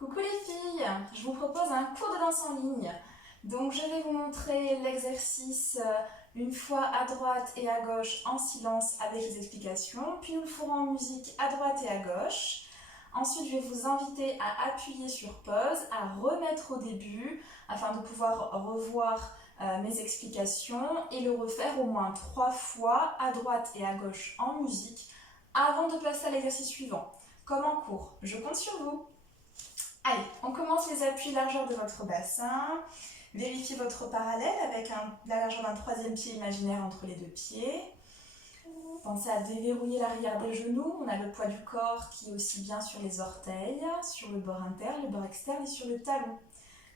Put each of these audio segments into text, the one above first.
Coucou les filles, je vous propose un cours de danse en ligne. Donc je vais vous montrer l'exercice une fois à droite et à gauche en silence avec les explications, puis nous le ferons en musique à droite et à gauche. Ensuite je vais vous inviter à appuyer sur pause, à remettre au début afin de pouvoir revoir mes explications et le refaire au moins 3 fois à droite et à gauche en musique avant de passer à l'exercice suivant. Comme en cours, je compte sur vous. Allez, on commence les appuis largeur de votre bassin. Vérifiez votre parallèle avec la largeur d'un troisième pied imaginaire entre les deux pieds. Pensez à déverrouiller l'arrière des genoux. On a le poids du corps qui est aussi bien sur les orteils, sur le bord interne, le bord externe et sur le talon.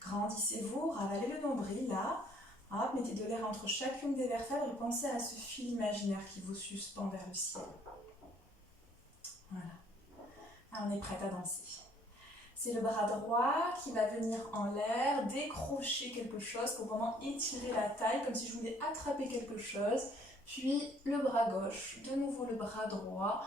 Grandissez-vous, ravalez le nombril là. Hop, mettez de l'air entre chacune des vertèbres et pensez à ce fil imaginaire qui vous suspend vers le ciel. Voilà. Alors, on est prête à danser. C'est le bras droit qui va venir en l'air, décrocher quelque chose pour vraiment étirer la taille, comme si je voulais attraper quelque chose. Puis le bras gauche, de nouveau le bras droit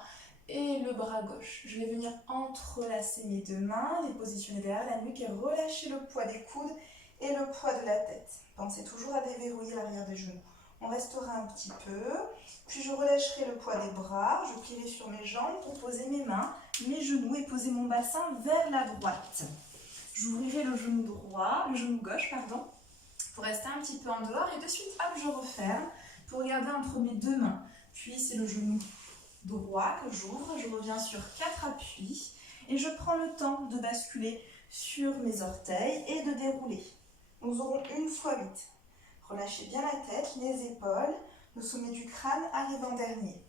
et le bras gauche. Je vais venir entrelacer mes deux mains, les positionner derrière la nuque et relâcher le poids des coudes et le poids de la tête. Pensez toujours à déverrouiller l'arrière des genoux. On restera un petit peu, puis je relâcherai le poids des bras, je plierai sur mes jambes pour poser mes mains, mes genoux et poser mon bassin vers la droite. J'ouvrirai le genou gauche, pour rester un petit peu en dehors et de suite, hop, je referme pour regarder entre mes deux mains. Puis c'est le genou droit que j'ouvre, je reviens sur 4 appuis et je prends le temps de basculer sur mes orteils et de dérouler. Nous aurons 1 fois 8. Relâchez bien la tête, les épaules, le sommet du crâne arrive en dernier.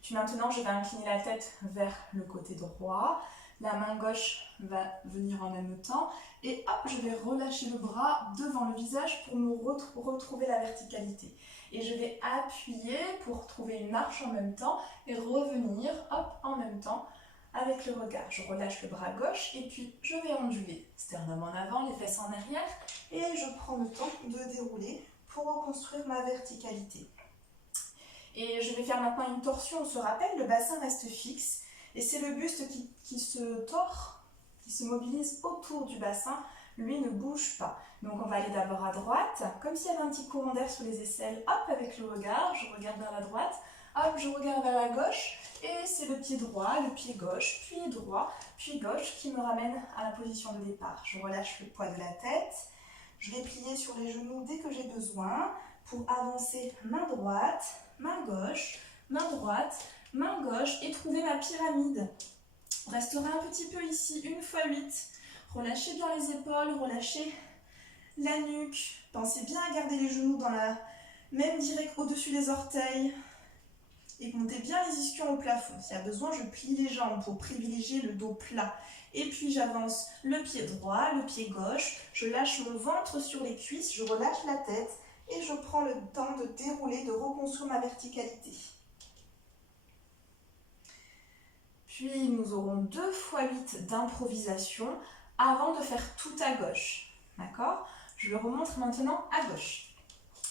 Puis maintenant, je vais incliner la tête vers le côté droit. La main gauche va venir en même temps. Et hop, je vais relâcher le bras devant le visage pour me retrouver la verticalité. Et je vais appuyer pour trouver une marche en même temps et revenir, hop, en même temps avec le regard. Je relâche le bras gauche et puis je vais onduler. Sternum en avant, les fesses en arrière. Et je prends le temps de dérouler pour reconstruire ma verticalité. Et je vais faire maintenant une torsion. On se rappelle, le bassin reste fixe. Et c'est le buste qui se tord, qui se mobilise autour du bassin. Lui ne bouge pas. Donc on va aller d'abord à droite, comme s'il y avait un petit courant d'air sous les aisselles. Hop, avec le regard, je regarde vers la droite. Hop, je regarde vers la gauche. Et c'est le pied droit, le pied gauche, puis droit, puis gauche qui me ramène à la position de départ. Je relâche le poids de la tête. Je vais plier sur les genoux dès que j'ai besoin pour avancer main droite, main gauche, main droite, main gauche et trouver ma pyramide. On restera un petit peu ici, 1 fois 8. Relâchez bien les épaules, relâchez la nuque. Pensez bien à garder les genoux dans la même direction au-dessus des orteils. Et montez bien les ischions au plafond. S'il y a besoin, je plie les jambes pour privilégier le dos plat. Et puis j'avance le pied droit, le pied gauche. Je lâche mon ventre sur les cuisses, je relâche la tête. Et je prends le temps de dérouler, de reconstruire ma verticalité. Puis nous aurons 2 fois 8 d'improvisation avant de faire tout à gauche. D'accord ? Je le remontre maintenant à gauche.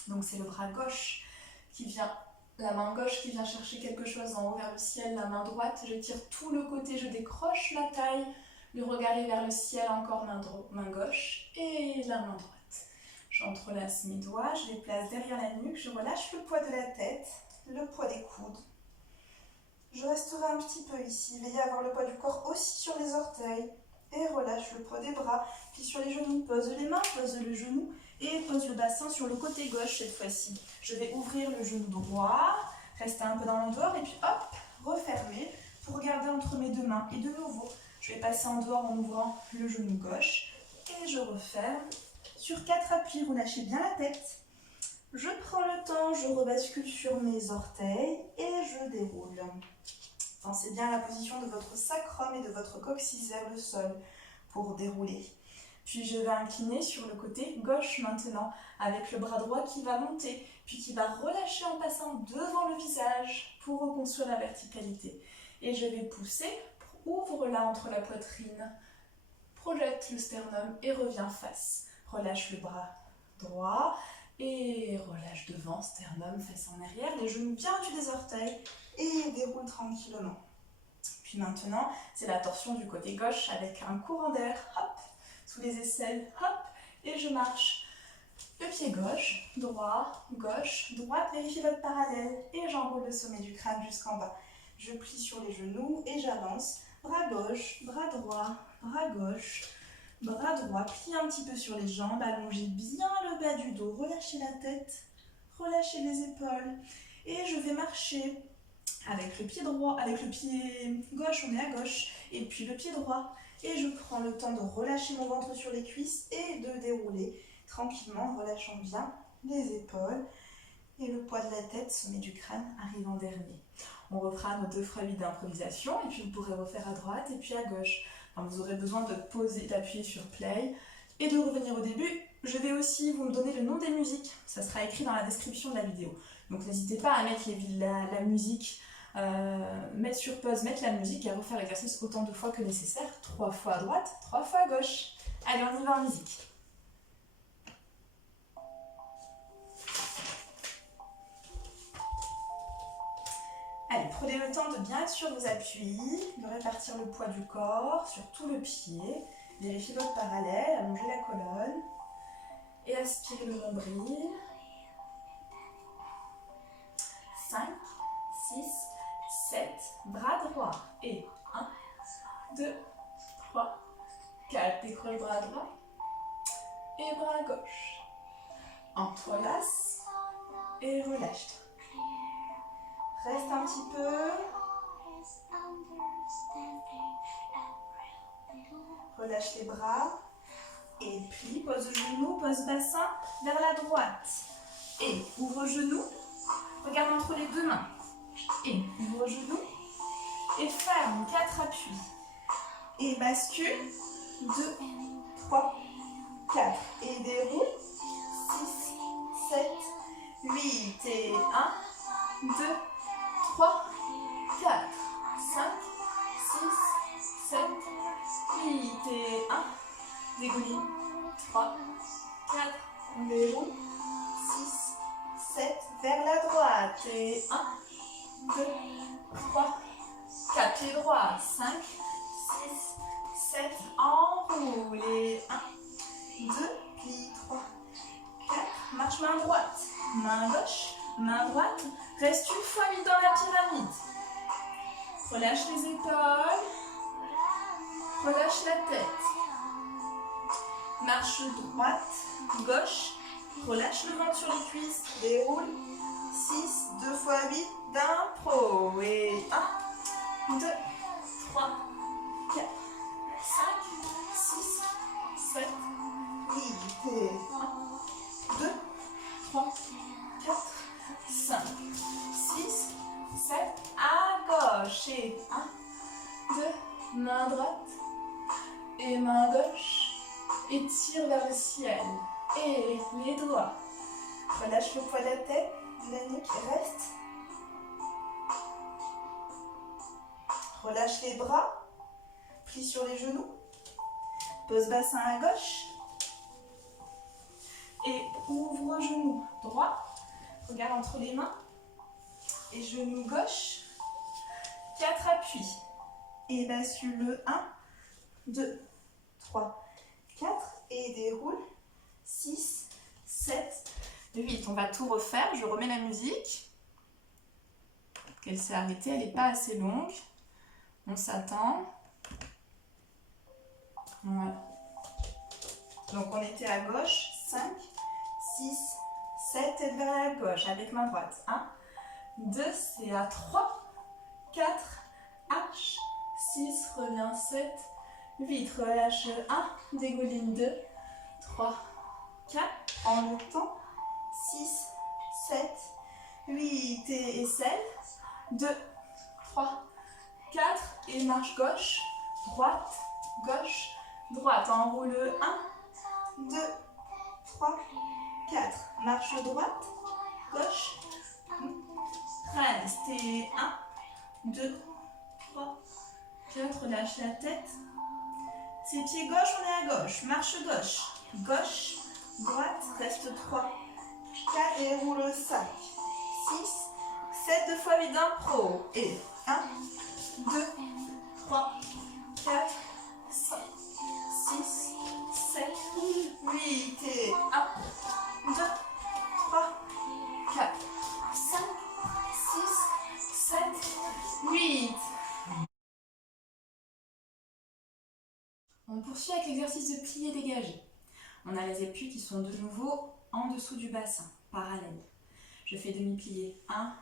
Donc c'est le bras gauche qui vient, la main gauche qui vient chercher quelque chose en haut vers le ciel, la main droite, je tire tout le côté, je décroche la taille, le regard est vers le ciel, encore main gauche et la main droite. J'entrelace mes doigts, je les place derrière la nuque, je relâche le poids de la tête, le poids des coudes. Je resterai un petit peu ici, veillez à avoir le poids du corps aussi sur les orteils. Et relâche le poids des bras, puis sur les genoux, pose les mains, pose le genou et pose le bassin sur le côté gauche cette fois-ci. Je vais ouvrir le genou droit, rester un peu dans le dehors et puis hop, refermer pour regarder entre mes deux mains. Et de nouveau, je vais passer en dehors en ouvrant le genou gauche et je referme. Sur 4 appuis, relâchez bien la tête. Je prends le temps, je rebascule sur mes orteils et je déroule. Pensez bien à la position de votre sacrum et de votre coccyx vers le sol pour dérouler. Puis je vais incliner sur le côté gauche maintenant, avec le bras droit qui va monter, puis qui va relâcher en passant devant le visage pour reconstruire la verticalité. Et je vais pousser, ouvre là entre la poitrine, projette le sternum et reviens face. Relâche le bras droit et relâche devant, sternum, fesse en arrière, les genoux bien au-dessus des orteils et déroule tranquillement. Puis maintenant, c'est la torsion du côté gauche avec un courant d'air, hop, sous les aisselles, hop, et je marche. Le pied gauche, droit, gauche, droite, vérifiez votre parallèle et j'enroule le sommet du crâne jusqu'en bas. Je plie sur les genoux et j'avance. Bras gauche, bras droit, bras gauche, bras droit. Plie un petit peu sur les jambes, allongez bien le bas du dos, relâchez la tête, relâchez les épaules. Et je vais marcher avec le pied droit, avec le pied gauche, on est à gauche, et puis le pied droit. Et je prends le temps de relâcher mon ventre sur les cuisses et de dérouler tranquillement, en relâchant bien les épaules. Et le poids de la tête, sommet du crâne, arrive en dernier. On refera nos 2 x 8 d'improvisation et puis vous pourrez refaire à droite et puis à gauche. Enfin, vous aurez besoin de poser, d'appuyer sur play et de revenir au début. Je vais aussi vous me donner le nom des musiques. Ça sera écrit dans la description de la vidéo. Donc n'hésitez pas à mettre la musique, mettre sur pause, mettre la musique et à refaire l'exercice autant de fois que nécessaire. 3 fois à droite, 3 fois à gauche. Allez, on y va en musique. Allez, prenez le temps de bien être sur vos appuis, de répartir le poids du corps sur tout le pied. Vérifiez votre parallèle, allongez la colonne et aspirez le nombril. 5, 6, 7, bras droit et 1, 2, 3, 4, décroche bras droit et bras gauche. Entrelace et relâche. Reste un petit peu. Relâche les bras. Et puis, pose genou, pose bassin vers la droite. Et ouvre genou. Regarde entre les 2 mains. Et ouvre genou. Et ferme, 4 appuis. Et bascule. 2, 3, 4. Et déroule. 6, 7, 8. Et 1, 2, 3, 4, 5, 6, 7, 8 et 1. Dégouline. 3, 4, on déroule. 6, 7, vers la droite. Et 1, 2, 3, 4, pied droit. 5, 6, 7, enroule. Et 1, 2, plie, 3, 4. Marche main droite, main gauche, main droite. Reste une fois mis dans la pyramide. Relâche les épaules. Relâche la tête. Marche droite, gauche. Relâche le ventre sur les cuisses. Déroule. 6, 2 x 8 d'impro. Et 1, 2, 3, 4, 5, 6, 7, 8. Et 1, 2, 3, 4, 5, 6, 7, à gauche. Et 1, 2, main droite et main gauche. Et tire vers le ciel. Et les doigts. Relâche le poids de la tête, de la nuque, reste. Relâche les bras. Plie sur les genoux. Pose bassin à gauche. Et ouvre genou droit. Regarde entre les mains. Et genou gauche. 4 appuis. Et bascule le 1, 2, 3, 4. Et déroule. 6, 7, 8. On va tout refaire. Je remets la musique. Elle s'est arrêtée. Elle n'est pas assez longue. On s'attend. Voilà. Donc on était à gauche. 5, 6, 7. Tête vers la gauche avec main droite. 1, 2. C'est à 3, 4. H. 6. Reviens. 7, 8. Relâche 1. Dégouline 2, 3, 4. En le temps. 6, 7, 8. Et aisselle. 2, 3, 4. Et marche gauche, droite, gauche, droite. Enroule 1, 2, 3, 4. Marche droite, gauche. Reste. Et 1, 2, 3, 4. Relâche la tête. C'est pied gauche, on est à gauche. Marche gauche. Gauche, droite. Reste 3, 4. Et roule 5, 6, 7. 2 fois 8 d'impro. Et 1, 2, 3, 4, 5, 6, 7, 8 et 1, 2, 3, 4, 5, 6, 7, 8. On poursuit avec l'exercice de plié dégagé. On a les appuis qui sont de nouveau en dessous du bassin, parallèles. Je fais demi-plié 1,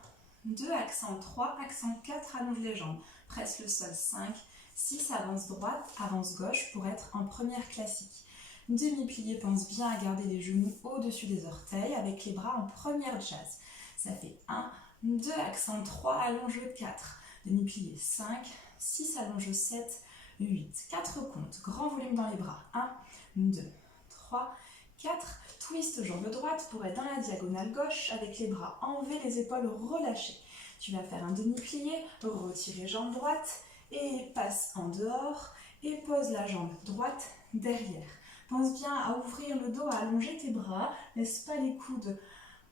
2, accent 3, accent 4, allonge les jambes, presse le sol 5, 6, avance droite, avance gauche pour être en première classique. Demi-plié, pense bien à garder les genoux au-dessus des orteils avec les bras en première jazz. Ça fait 1, 2, accent 3, allonge 4, demi-plié 5, 6, allonge 7, 8, 4 comptes, grand volume dans les bras, 1, 2, 3, 4, twist jambe droite pour être dans la diagonale gauche avec les bras enlevés, les épaules relâchées. Tu vas faire un demi-plié, retirer jambe droite et passe en dehors et pose la jambe droite derrière. Pense bien à ouvrir le dos, à allonger tes bras, laisse pas les coudes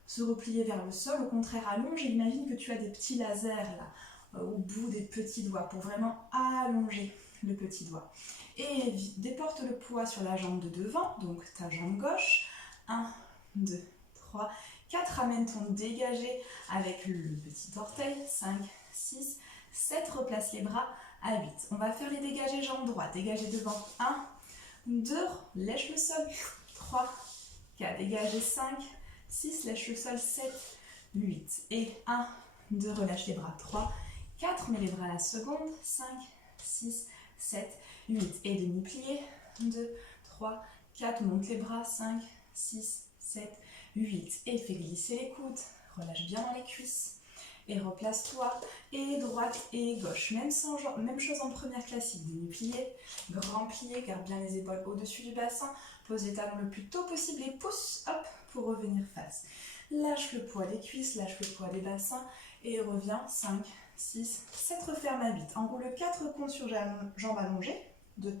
se replier vers le sol, au contraire allonge et imagine que tu as des petits lasers là, au bout des petits doigts pour vraiment allonger le petit doigt. Et déporte le poids sur la jambe de devant, donc ta jambe gauche. 1, 2, 3, 4, amène ton dégagé avec le petit orteil. 5, 6, 7, replace les bras à 8. On va faire les dégagés jambe droite, dégagé devant. 1, 2, lèche le sol. 3, 4, dégagé 5, 6, lèche le sol. 7, 8. Et 1, 2, relâche les bras. 3, 4, mets les bras à la seconde. 5, 6, 7, 8 et demi-plié, 2, 3, 4, monte les bras, 5, 6, 7, 8 et fais glisser les coudes, relâche bien dans les cuisses et replace-toi et droite et gauche, même chose en première classique, demi-plié, grand plié, garde bien les épaules au-dessus du bassin, pose les talons le plus tôt possible et pousse, hop, pour revenir face. Lâche le poids des cuisses, lâche le poids des bassins et reviens, 5, 6, 7, referme à 8. Enroule 4 comptes sur jambes allongées. 2,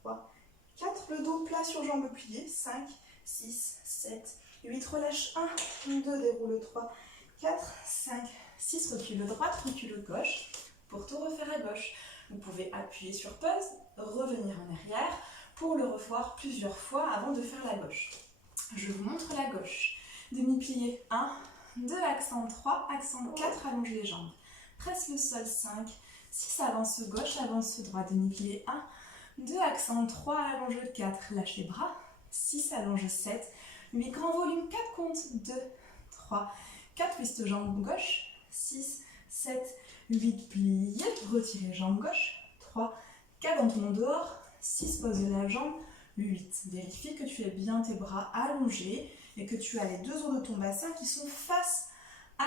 3, 4. Le dos plat sur jambes pliées. 5, 6, 7, 8. Relâche 1, 2, déroule 3, 4, 5, 6. Recule droite, recule gauche. Pour tout refaire à gauche, vous pouvez appuyer sur pause, revenir en arrière pour le revoir plusieurs fois avant de faire la gauche. Je vous montre la gauche. Demi-plié 1, 2, accent 3, accent 4, allonge les jambes. Presse le sol 5, 6, avance gauche, avance droite, demi-plié 1, 2, accent 3, allonge 4, lâche les bras, 6, allonge 7, 8, grand volume, 4 comptes, 2, 3, 4, twist jambe gauche, 6, 7, 8, plié, retirez jambe gauche, 3, 4, dans ton dehors, 6, pose la jambe, 8, vérifie que tu as bien tes bras allongés et que tu as les deux os de ton bassin qui sont face à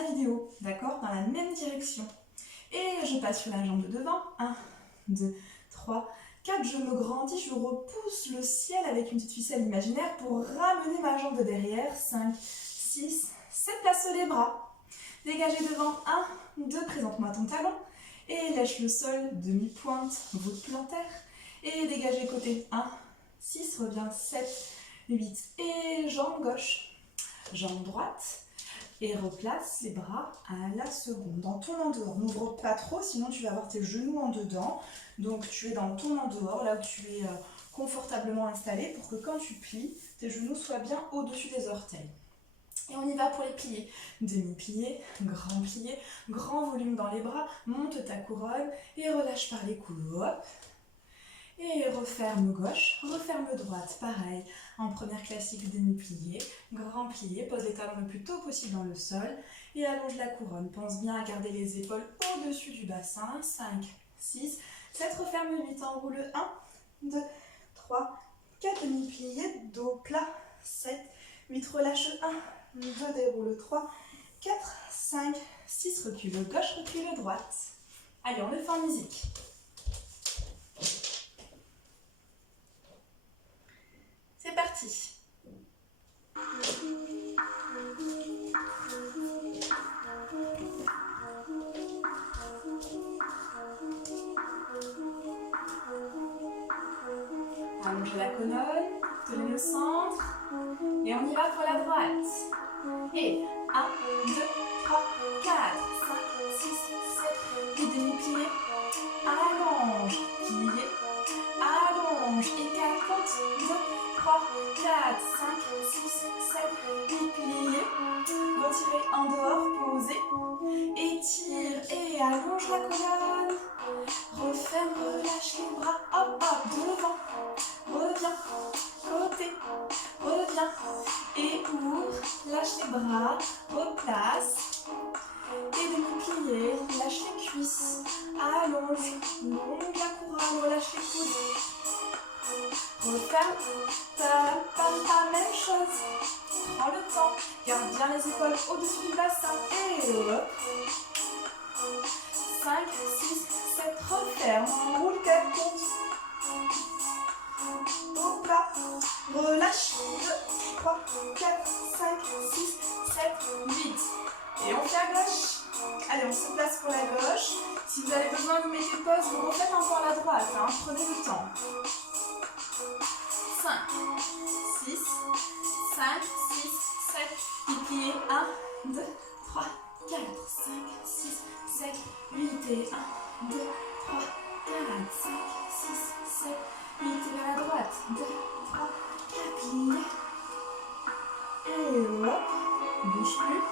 la vidéo, d'accord, dans la même direction. Et je passe sur la jambe de devant, 1, 2, 3, 4, je me grandis, je repousse le ciel avec une petite ficelle imaginaire pour ramener ma jambe de derrière, 5, 6, 7, place les bras, dégagez devant, 1, 2, présente-moi ton talon, et lâche le sol, demi-pointe, voûte plantaire, et dégagez côté, 1, 6, reviens, 7, 8, et jambe gauche, jambe droite, et replace les bras à la seconde. Dans ton en dehors, n'ouvre pas trop, sinon tu vas avoir tes genoux en dedans. Donc tu es dans ton en dehors, là où tu es confortablement installé, pour que quand tu plies, tes genoux soient bien au-dessus des orteils. Et on y va pour les pliés. Demi-plié, grand volume dans les bras, monte ta couronne et relâche par les coudes. Hop. Et referme gauche, referme droite, pareil. En première classique, demi-plié, grand plié, pose les talons le plus tôt possible dans le sol et allonge la couronne. Pense bien à garder les épaules au-dessus du bassin. 5, 6, 7, referme 8, enroule 1, 2, 3, 4, demi-plié, dos plat, 7, 8, relâche 1, 2, déroule 3, 4, 5, 6, recule gauche, recule droite. Allez, on le fait en musique. C'est parti. Allongez la colonne, tenez le centre et on y va pour la droite. Et 1, 2, 3, 4, 5, 6, 7, et demi-plié, corps posé. Étire et allonge la colonne. Referme, relâche les bras. Hop, hop, devant. Reviens, côté. Reviens et ouvre. Lâche les bras. Replace. Et demi-plié. Lâche les cuisses. Allonge. Longe la couronne. Relâche les coudes. Referme. Ta même chose. Prends le temps. Garde bien les épaules au-dessus du bassin. Et hop. 5, 6, 7. Referme. Roule 4 comptes. Au plat. Relâche. 2, 3, 4, 5, 6, 7, 8. Et on fait à gauche. Allez, on se place pour la gauche. Si vous avez besoin, vous mettez pause. Vous refaites encore la droite. Prenez le temps. 5, 6, 5, 6, 7. Et pliez. 1, 2, 3, 4, 5, 6, 7, 8. Et 1, 2, 3, 4, 5, 6, 7, 8. Et vers la droite. 2, 3, 4. Pliez. Et hop. Bouge plus.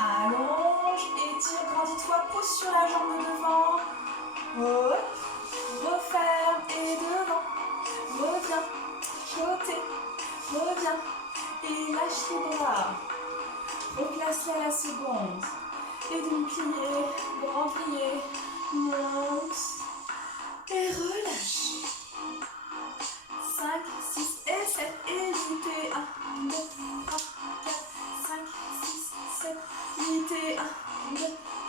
Allonge, étire, grandis-toi, pousse sur la jambe de devant. Hop. Referme et devant. Reviens. Côté. Reviens. Et lâche les bras. Replace-les à la seconde. Et demi-plié. Grand plié. Monte. Et relâche. 5, 6 et 7. Et 8 et 1, 2, 3, 4, 5, 6, 7, 8 et 1, 2,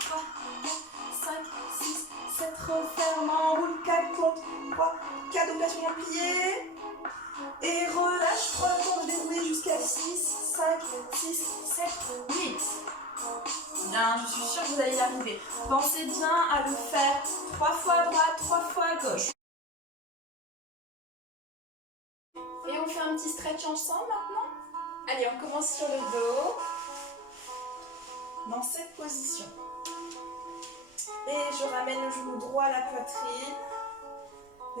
3, 4, 5, 6, 7. Referme, enroule 4 comptes. 3, 4, obligations bien pliées. Et relâche, prends le temps de dérouler jusqu'à 6, 5, 6, 7, 8. Bien, je suis sûre que vous allez y arriver. Pensez bien à le faire 3 fois à droite, 3 fois à gauche. Et on fait un petit stretch ensemble maintenant. Allez, on commence sur le dos. Dans cette position. Et je ramène le genou droit à la poitrine.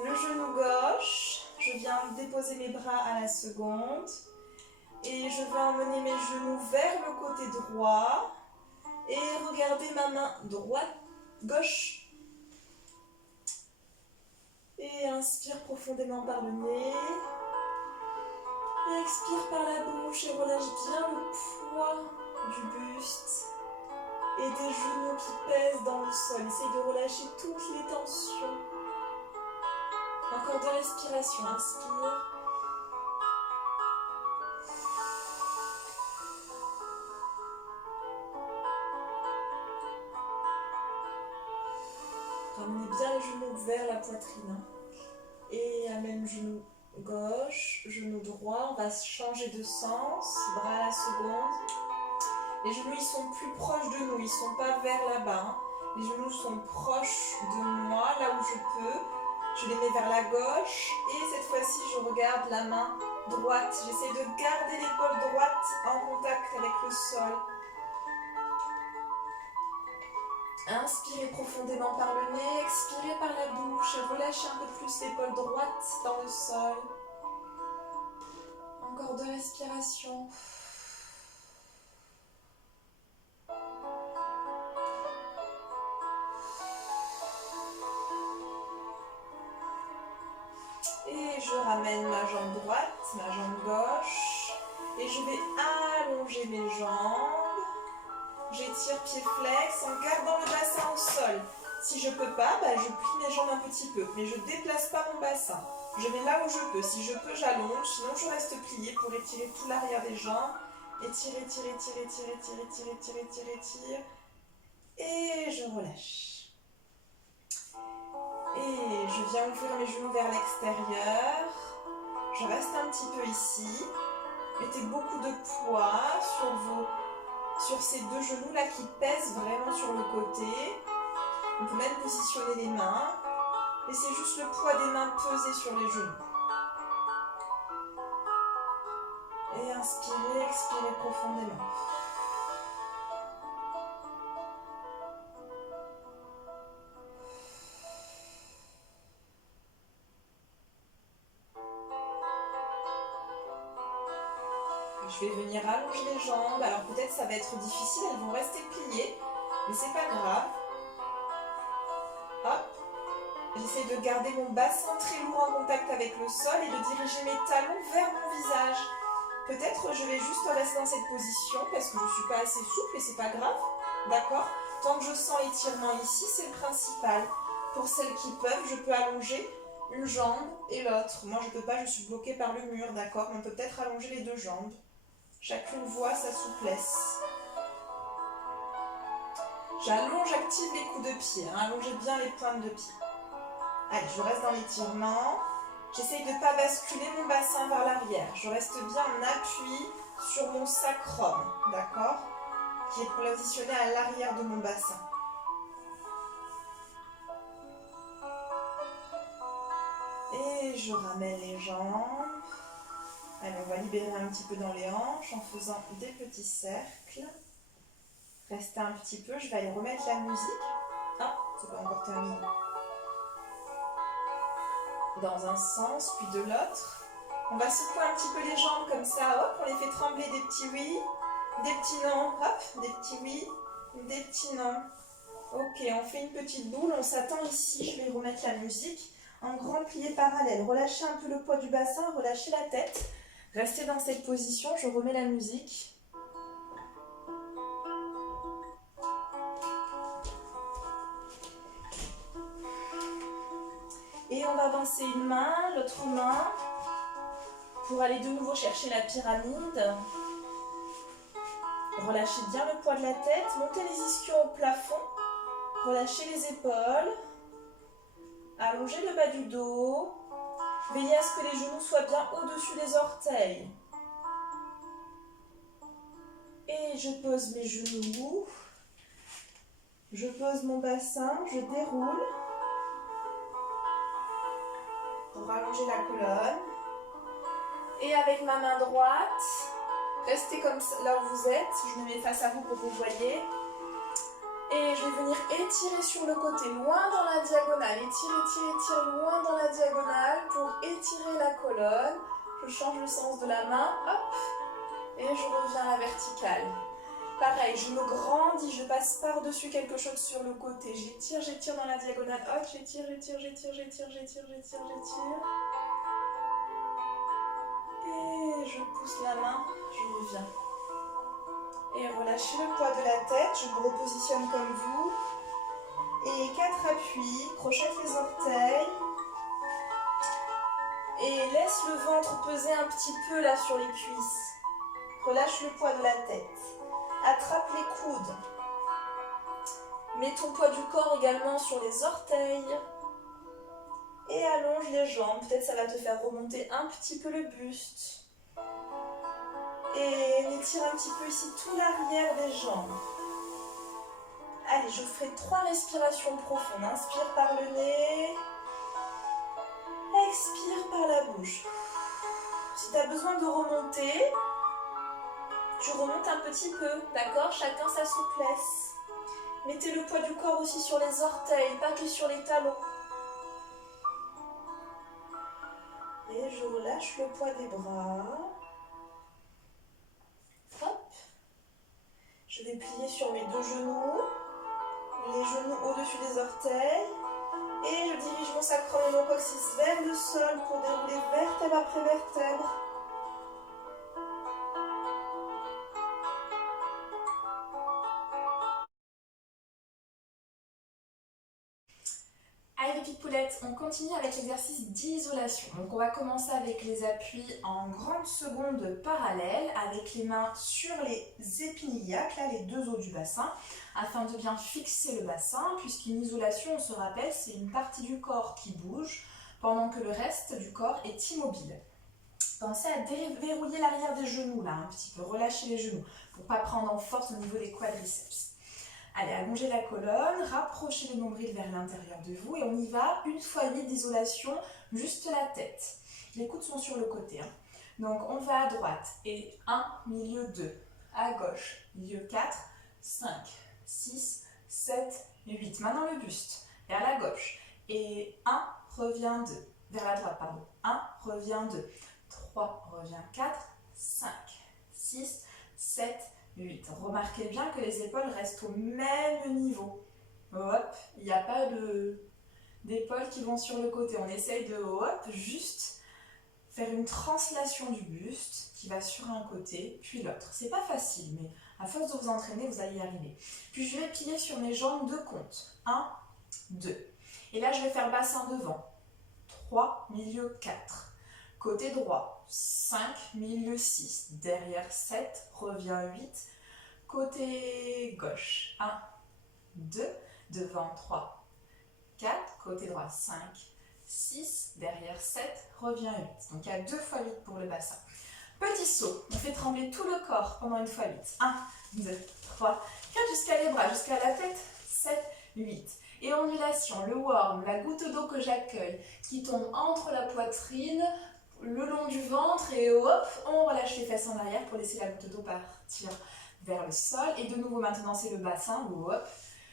Le genou gauche. Je viens déposer mes bras à la seconde. Et je vais emmener mes genoux vers le côté droit. Et regardez ma main droite, gauche. Et inspire profondément par le nez. Et expire par la bouche et relâche bien le poids du buste. Et des genoux qui pèsent dans le sol. Essaye de relâcher toutes les tensions. Encore 2 respirations. Inspire. Ramenez bien les genoux vers la poitrine. Et amène genou gauche, genou droit. On va changer de sens. Bras à la seconde. Les genoux ils sont plus proches de nous. Ils ne sont pas vers là-bas. Les genoux sont proches de moi, là où je peux. Je les mets vers la gauche. Et cette fois-ci, je regarde la main droite. J'essaie de garder l'épaule droite en contact avec le sol. Inspirez profondément par le nez, expirez par la bouche et relâchez un peu plus l'épaule droite dans le sol. Encore 2 respirations. Et je ramène ma jambe droite, ma jambe gauche. Et je vais allonger mes jambes. J'étire pied flex en gardant le bassin au sol. Si je peux pas, je plie mes jambes un petit peu. Mais je déplace pas mon bassin. Je vais là où je peux. Si je peux, j'allonge. Sinon, je reste pliée pour étirer tout l'arrière des jambes. Étire, étire, étire, étire, étire, étire, étire, étire, étire. Et je relâche. Et je viens ouvrir mes genoux vers l'extérieur. Je reste un petit peu ici. Mettez beaucoup de poids sur ces 2 genoux là qui pèsent vraiment sur le côté. On peut même positionner les mains. Laissez juste le poids des mains peser sur les genoux. Et inspirez, expirez profondément. Je Je vais venir allonger les jambes. Alors peut-être ça va être difficile, elles vont rester pliées, mais c'est pas grave. Hop. J'essaie de garder mon bassin très lourd en contact avec le sol et de diriger mes talons vers mon visage. Peut-être je vais juste rester dans cette position parce que je ne suis pas assez souple et c'est pas grave. D'accord? Tant que je sens l'étirement ici, c'est le principal. Pour celles qui peuvent, je peux allonger une jambe et l'autre. Moi je ne peux pas, je suis bloquée par le mur, d'accord? On peut peut-être allonger les deux jambes. Chacune voit sa souplesse. J'allonge, j'active les coups de pied. Allongez bien les pointes de pied. Allez, je reste dans l'étirement. J'essaye de ne pas basculer mon bassin vers l'arrière. Je reste bien en appui sur mon sacrum, d'accord? Qui est positionné à l'arrière de mon bassin. Et je ramène les jambes. Allez, on va libérer un petit peu dans les hanches en faisant des petits cercles. Restez un petit peu, je vais aller remettre la musique. Ah, c'est pas encore terminé. Dans un sens, puis de l'autre. On va secouer un petit peu les jambes comme ça, hop, on les fait trembler, des petits oui, des petits non, hop, des petits oui, des petits non. Ok, on fait une petite boule, on s'attend ici, je vais remettre la musique en grand plié parallèle. Relâchez un peu le poids du bassin, relâchez la tête. Restez dans cette position, je remets la musique. Et on va avancer une main, l'autre main, pour aller de nouveau chercher la pyramide. Relâchez bien le poids de la tête, montez les ischions au plafond, relâchez les épaules, allongez le bas du dos, veillez à ce que les genoux soient bien au-dessus des orteils. Et je pose mes genoux, je pose mon bassin, je déroule pour allonger la colonne. Et avec ma main droite, restez comme ça, là où vous êtes, je me mets face à vous pour que vous voyez. Et je vais venir étirer sur le côté, loin dans la diagonale. Étire loin dans la diagonale pour étirer la colonne. Je change le sens de la main, hop, et je reviens à la verticale. Pareil, je me grandis, je passe par-dessus quelque chose sur le côté. J'étire dans la diagonale, hop, j'étire. Et je pousse la main, je reviens. Et relâchez le poids de la tête, je me repositionne comme vous. Et 4 appuis, crochette les orteils. Et laisse le ventre peser un petit peu là sur les cuisses. Relâche le poids de la tête. Attrape les coudes. Mets ton poids du corps également sur les orteils. Et allonge les jambes, peut-être ça va te faire remonter un petit peu le buste. Et étire un petit peu ici tout l'arrière des jambes. Allez, je ferai 3 respirations profondes. Inspire par le nez. Expire par la bouche. Si tu as besoin de remonter, tu remontes un petit peu, d'accord? Chacun sa souplesse. Mettez le poids du corps aussi sur les orteils, pas que sur les talons. Et je relâche le poids des bras. Hop. Je vais plier sur mes 2 genoux. Les genoux au-dessus des orteils. Et je dirige mon sacrum et mon coccyx vers le sol pour dérouler vertèbre après vertèbre. Allez les petites poulettes, on continue avec l'exercice d'isolation. Donc on va commencer avec les appuis en grande seconde parallèle avec les mains sur les épines iliaques, là les 2 os du bassin, afin de bien fixer le bassin, puisqu'une isolation, on se rappelle, c'est une partie du corps qui bouge pendant que le reste du corps est immobile. Pensez à déverrouiller l'arrière des genoux là, un petit peu, relâcher les genoux pour ne pas prendre en force au niveau des quadriceps. Allez, allongez la colonne, rapprochez le nombril vers l'intérieur de vous et on y va, une fois 8 d'isolation, juste la tête. Les coudes sont sur le côté. Donc on va à droite et 1, milieu 2, à gauche, milieu 4, 5, 6, 7, 8. Maintenant le buste, vers la gauche. Et 1, revient 2, vers la droite, pardon. 1, revient 2, 3, revient 4, 5, 6, 7, 8. Remarquez bien que les épaules restent au même niveau. Hop, il n'y a pas d'épaules qui vont sur le côté. On essaye de, hop, juste faire une translation du buste qui va sur un côté, puis l'autre. C'est pas facile, mais à force de vous entraîner, vous allez y arriver. Puis je vais plier sur mes jambes de compte. 1, 2. Et là, je vais faire bassin devant. 3, milieu 4. Côté droit, 5, milieu 6. Derrière 7, revient 8. Côté gauche, 1, 2. Devant 3, 4. Côté droit, 5, 6. Derrière 7, revient 8. Donc il y a 2 fois 8 pour le bassin. Petit saut, on fait trembler tout le corps pendant une fois 8. 1, 2, 3, 4 jusqu'à les bras, jusqu'à la tête. 7, 8. Et ondulation, le worm, la goutte d'eau que j'accueille, qui tombe entre la poitrine, le long du ventre, et hop, on relâche les fesses en arrière pour laisser la goutte d'eau partir vers le sol. Et de nouveau, maintenant, c'est le bassin, hop.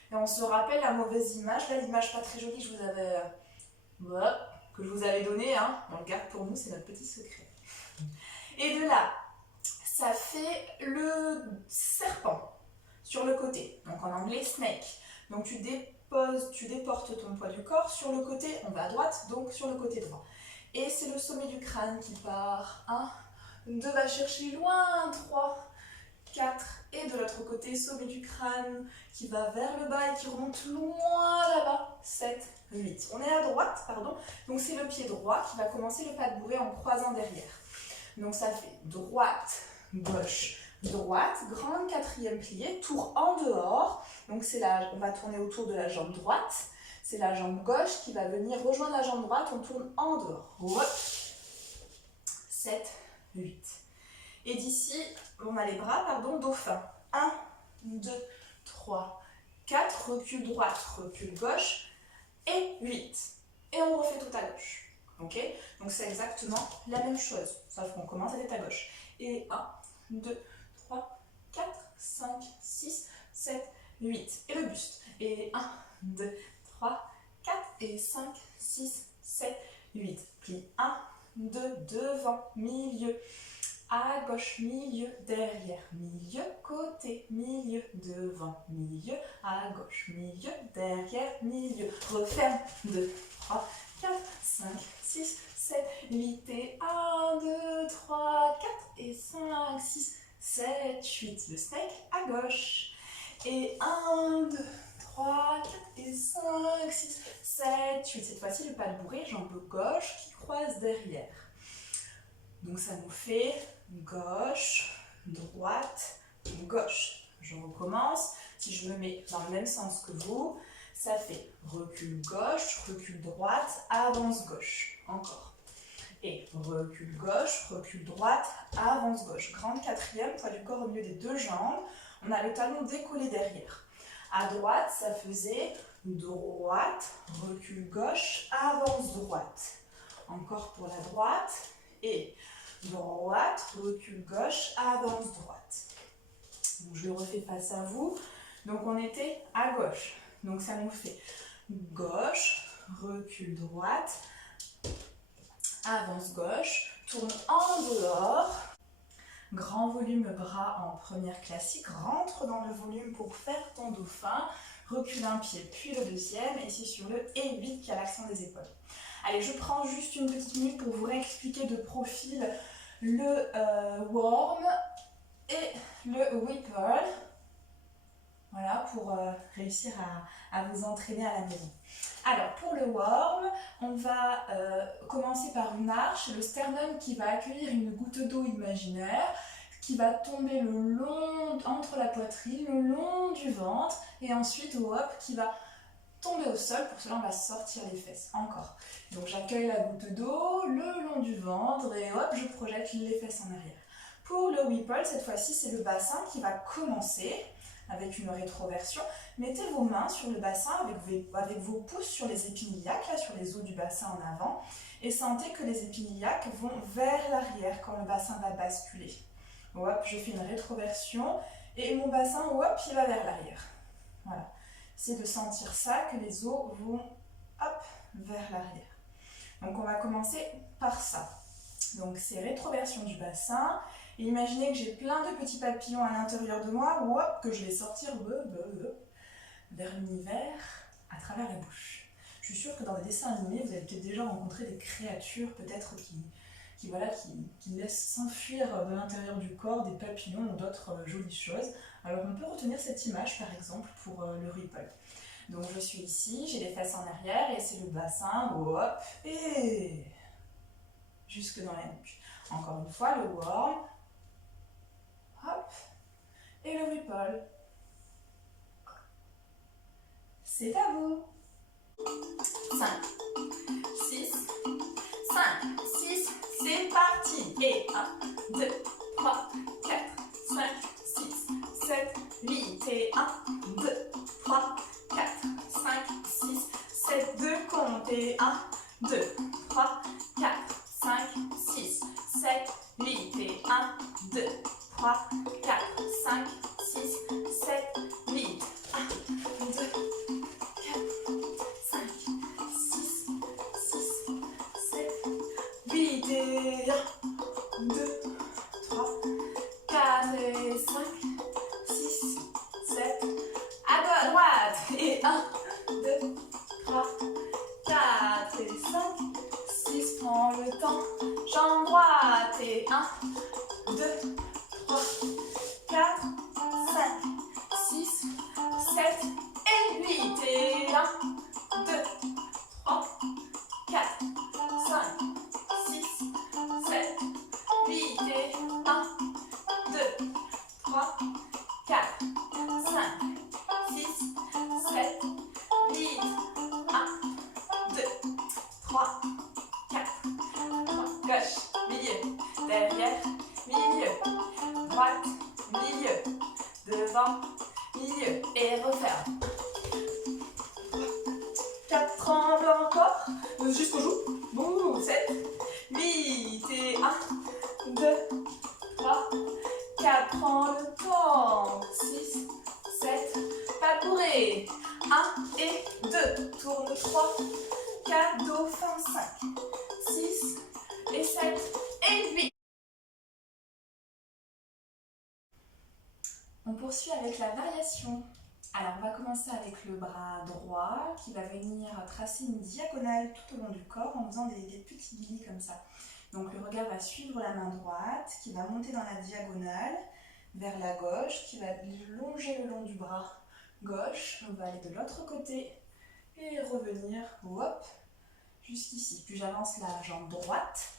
Et on se rappelle la mauvaise image, là, l'image pas très jolie que je vous avais donnée, hein. On le garde pour nous, c'est notre petit secret. Et de là, ça fait le serpent sur le côté, donc en anglais snake. Donc tu déportes ton poids du corps sur le côté, on va à droite, donc sur le côté droit. Et c'est le sommet du crâne qui part. 1, 2, va chercher loin, 3, 4. Et de l'autre côté, sommet du crâne qui va vers le bas et qui remonte loin là-bas. 7, 8. On est à droite, pardon. Donc c'est le pied droit qui va commencer le pas de bourrée en croisant derrière. Donc ça fait droite, gauche, droite, grande quatrième pliée, tour en dehors. Donc on va tourner autour de la jambe droite. C'est la jambe gauche qui va venir rejoindre la jambe droite, on tourne en dehors. Hop. 7, 8. Et d'ici, on a les bras, pardon, dauphin. 1, 2, 3, 4, recul droite, recul gauche, et 8. Et on refait tout à gauche. Ok? Donc c'est exactement la même chose, sauf qu'on commence à être à gauche. Et 1, 2, 3, 4, 5, 6, 7, 8. Et le buste. Et 1, 2, 3, 4 et 5, 6, 7, 8. Plie 1, 2, devant, milieu, à gauche, milieu, derrière, milieu, côté, milieu, devant, milieu, à gauche, milieu, derrière, milieu. Referme. 2, 3, 4, 5, 6, 7, 8 et 1, 2, 3, 4 et 5, 6, 7, 8. Le snake à gauche. Et 1, 2, 3, 4 et 5, 6, 7, 8. Cette fois-ci, le pas de bourrée, jambe gauche qui croise derrière. Donc ça nous fait gauche, droite, gauche. Je recommence. Si je me mets dans le même sens que vous, ça fait recul gauche, recul droite, avance gauche. Encore. Et recul gauche, recul droite, avance gauche. Grande quatrième, poids du corps au milieu des deux jambes. On a le talon décollé derrière. À droite, ça faisait droite, recul gauche, avance droite. Encore pour la droite. Et droite, recul gauche, avance droite. Donc je le refais face à vous. Donc on était à gauche. Donc ça nous fait gauche, recul droite, avance gauche, tourne en dehors. Grand volume bras en première classique. Rentre dans le volume pour faire ton dauphin. Recule un pied, puis le deuxième. Et c'est sur le et 8 qu'il y a l'accent des épaules. Allez, je prends juste une petite minute pour vous réexpliquer de profil le worm et le whipple. Voilà, pour réussir à vous entraîner à la maison. Alors, pour le worm, on va commencer par une arche, le sternum qui va accueillir une goutte d'eau imaginaire, qui va tomber le long, entre la poitrine, le long du ventre, et ensuite, hop, qui va tomber au sol. Pour cela, on va sortir les fesses. Encore. Donc, j'accueille la goutte d'eau le long du ventre, et hop, je projette les fesses en arrière. Pour le whipple, cette fois-ci, c'est le bassin qui va commencer avec une rétroversion. Mettez vos mains sur le bassin avec vos pouces sur les épinilliaques, là, sur les os du bassin en avant, et sentez que les épinilliaques vont vers l'arrière quand le bassin va basculer. Hop, je fais une rétroversion et mon bassin, hop, il va vers l'arrière. Voilà. C'est de sentir ça, que les os vont, hop, vers l'arrière. Donc on va commencer par ça. Donc c'est rétroversion du bassin Et imaginez que j'ai plein de petits papillons à l'intérieur de moi, ou hop, que je vais sortir vers l'univers à travers la bouche. Je suis sûre que dans des dessins animés, vous avez peut-être déjà rencontré des créatures peut-être qui laissent s'enfuir de l'intérieur du corps des papillons ou d'autres jolies choses. Alors on peut retenir cette image par exemple pour le Ripple. Donc je suis ici, j'ai les fesses en arrière et c'est le bassin, hop, et jusque dans la nuque. Encore une fois, le worm, hop, et le Ripple. C'est à vous. 5, 6, 5, 6, c'est parti. Et 1, 2, 3, 4, 5, 6, 7, 8. Et 1, 2, 3, 4, 5, 6, 7. De compter. 1, 2, 3, 4, 5, 6, 7, 8. Et 1, 2, 3, 4, 5, 6, 7, 8. 1, 2, 5, 6, 7, 8 et 1, 2, 3, 4 et 5, 6, 7, à droite et 1, 2, 3, 4 et 5, 6, prends le temps, jambe droite et 1, 2, 3, 4, 5, 6, 7 et 8 et 1, 2, 3, 4, 5, 6, 7, 8 et 1, 2, 3, 4, 5, 6, 7, 8, 1, 2, 3, 4, gauche, milieu, derrière, milieu, droite, milieu, devant, milieu, et referme. 4, tremble encore, jusqu'au joue, bon, 7, 8 et 1, 2, 3, 4, prends le temps, 6, 7, pas bourré, 1 et 2, tourne 3, 4, dauphin, 5, 6 et 7 et 8. On poursuit avec la variation. Alors on va commencer avec le bras droit qui va venir tracer une diagonale tout au long du corps en faisant des petits guillis comme ça. Donc le regard va suivre la main droite qui va monter dans la diagonale vers la gauche, qui va longer le long du bras gauche. On va aller de l'autre côté et revenir, hop, jusqu'ici. Puis j'avance la jambe droite,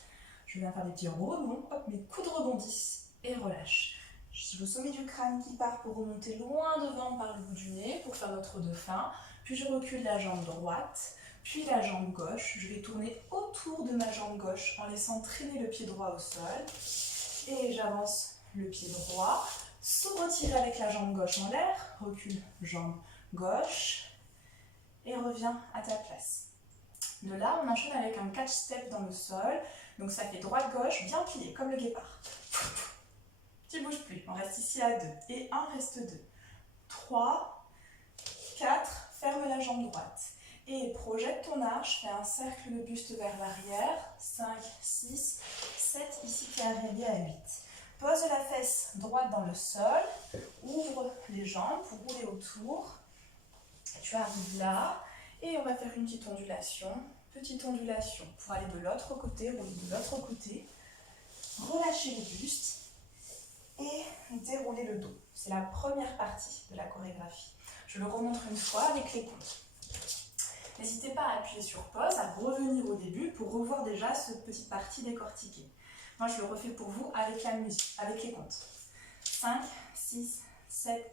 je viens faire des petits rebonds, hop, mes coudes rebondissent et relâche. J'ai le sommet du crâne qui part pour remonter loin devant par le bout du nez pour faire notre dauphin. Puis je recule la jambe droite, puis la jambe gauche. Je vais tourner autour de ma jambe gauche en laissant traîner le pied droit au sol. Et j'avance le pied droit, sans retirer avec la jambe gauche en l'air. Recule jambe gauche et reviens à ta place. De là, on enchaîne avec un catch step dans le sol. Donc ça fait droite-gauche, bien plié, comme le guépard. Tu ne bouges plus, on reste ici à 2. Et 1, reste 2. 3, 4, ferme la jambe droite. Et projette ton arche, fais un cercle de buste vers l'arrière. 5, 6, 7, ici tu es arrivé à 8. Pose la fesse droite dans le sol. Ouvre les jambes pour rouler autour. Tu arrives là. Et on va faire une petite ondulation. Petite ondulation pour aller de l'autre côté, rouler de l'autre côté. Relâcher le buste. Et dérouler le dos. C'est la première partie de la chorégraphie. Je le remontre une fois avec les comptes. N'hésitez pas à appuyer sur pause, à revenir au début pour revoir déjà cette petite partie décortiquée. Moi, je le refais pour vous avec la musique, avec les comptes. 5, 6, 7,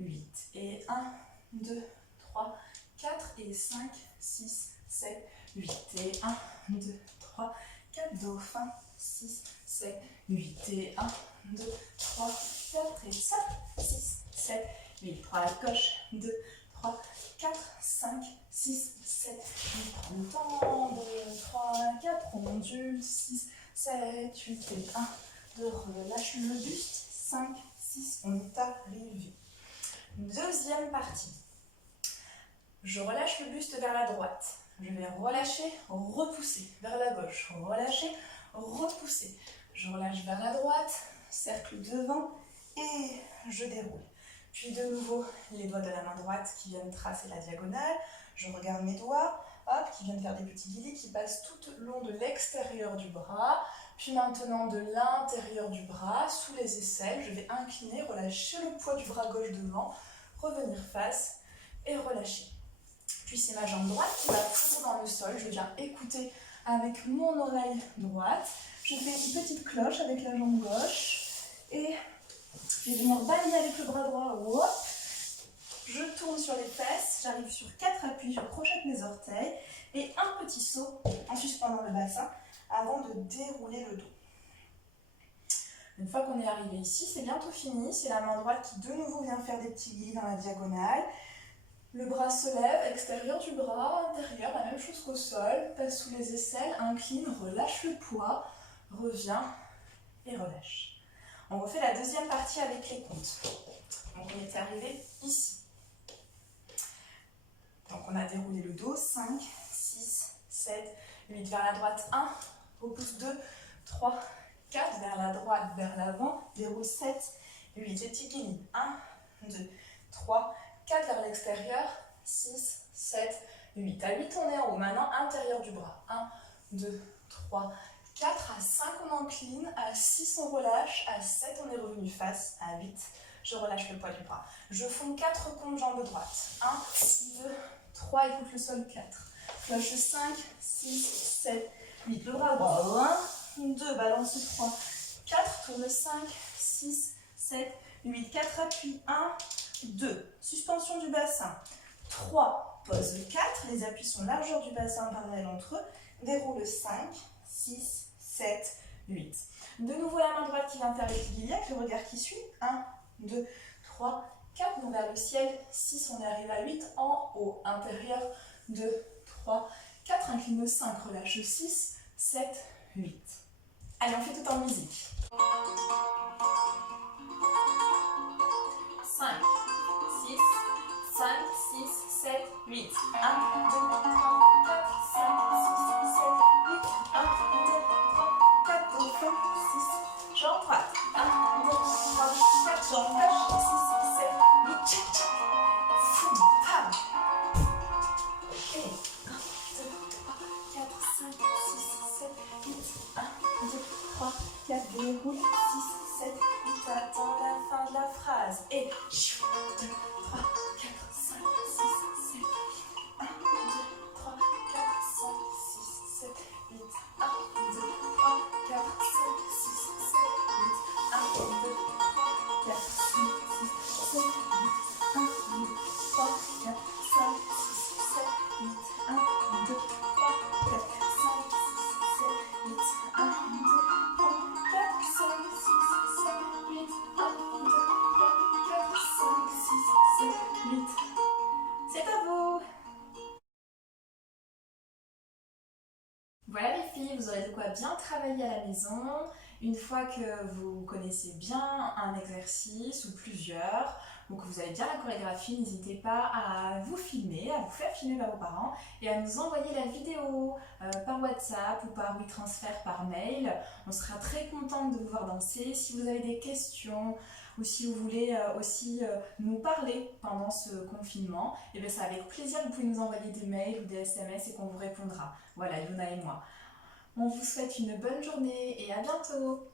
8. Et 1, 2, 3, 4 et 5, 6, 7, 8. Et 1, 2, 3, 4, dauphin, 6, 7, 8. Et 1, 2, 3, 4 et 5, 6, 7, 8. 3 à gauche, 2, 3, 4, 5, 6, 7, 8. Prends le temps, 2, 3, 4, ondule, 6, 7, 8. Et 1, 2, relâche le buste, 5, 6, on est arrivé. Deuxième partie. Je relâche le buste vers la droite. Je vais relâcher, repousser vers la gauche. Relâcher, repousser. Je relâche vers la droite, cercle devant et je déroule. Puis de nouveau, les doigts de la main droite qui viennent tracer la diagonale. Je regarde mes doigts, hop, qui viennent faire des petits guillis qui passent tout le long de l'extérieur du bras. Puis maintenant de l'intérieur du bras, sous les aisselles, je vais incliner, relâcher le poids du bras gauche devant, revenir face et relâcher. Puis c'est ma jambe droite qui va fondre dans le sol. Je viens écouter avec mon oreille droite. Je fais une petite cloche avec la jambe gauche et je vais venir balayer avec le bras droit. Hop. Je tourne sur les fesses, j'arrive sur 4 appuis, je crochette mes orteils et un petit saut en suspendant le bassin avant de dérouler le dos. Une fois qu'on est arrivé ici, c'est bientôt fini. C'est la main droite qui de nouveau vient faire des petits guillis dans la diagonale. Le bras se lève, extérieur du bras, intérieur, la même chose qu'au sol. Passe sous les aisselles, incline, relâche le poids, revient et relâche. On refait la deuxième partie avec les comptes. Donc on était arrivé ici. Donc on a déroulé le dos, 5, 6, 7, 8 vers la droite, 1, repousse 2, 3, 4, vers la droite, vers l'avant, déroule 7, 8, les petits guillis, 1, 2, 3, 4 vers l'extérieur, 6, 7, 8. À 8 on est en haut, maintenant intérieur du bras, 1, 2, 3, 4, à 5 on incline, à 6 on relâche, à 7 on est revenu face, à 8 je relâche le poids du bras. Je fonds 4 comptes jambe droite, 1, 2, 3, écoute le sol, 4. Cloche 5, 6, 7, 8. Le bras droit, 1, 2, balance 3, 4, tourne 5, 6, 7, 8. 4 appuis, 1, 2. Suspension du bassin. 3, pose 4. Les appuis sont largeur du bassin parallèle entre eux. Déroule 5, 6, 7, 8. De nouveau la main droite qui vient faire les guillis avec le regard qui suit. 1, 2, 3, 4, on vers le ciel, 6, on est arrivé à 8, en haut, intérieur, 2, 3, 4, incline 5, relâche 6, 7, 8. Allez, on fait tout en musique. 5, 6, 5, 6, 7, 8. 1, 2, 3, 4, 5, 6, 7, 8. 1, 2, 3, 4, au fond, 6. Jambe droite. 1, 2, 3, 4, jambe gauche. 6, 7, 8. Tchac, tchac. Foum, pam. Ok. 1, 2, 3, 4, 5, 6, 7, 8. 1, 2, 3, 4, déroule. 6, 7, 8. Attends la fin de la phrase. Et 2, 3, 4, 5, 6, 7, 1, 2, 3, 4, 5, 6, 7, 8. 1, 2, 3, 4, 5, 6, 7, 8. 1, 2, 3, 4, 5, 6, 7, 8. 1, 2, 3, 4, 5, 6, 7, 8. 1, 2, 3, 4, 5, 6, 7, 8. 1, 2, 3, 4, 5, 6, 7, 8. 1, 2, 3, 4, 5, 6, 7, 8. C'est à vous! Voilà les filles, vous aurez de quoi bien travailler à la maison. Une fois que vous connaissez bien un exercice ou plusieurs, ou que vous avez bien la chorégraphie, n'hésitez pas à vous filmer, à vous faire filmer par vos parents et à nous envoyer la vidéo par WhatsApp ou par WeTransfer par mail. On sera très contente de vous voir danser. Si vous avez des questions ou si vous voulez aussi nous parler pendant ce confinement, et bien c'est avec plaisir que vous pouvez nous envoyer des mails ou des SMS et qu'on vous répondra. Voilà, Yuna et moi. On vous souhaite une bonne journée et à bientôt!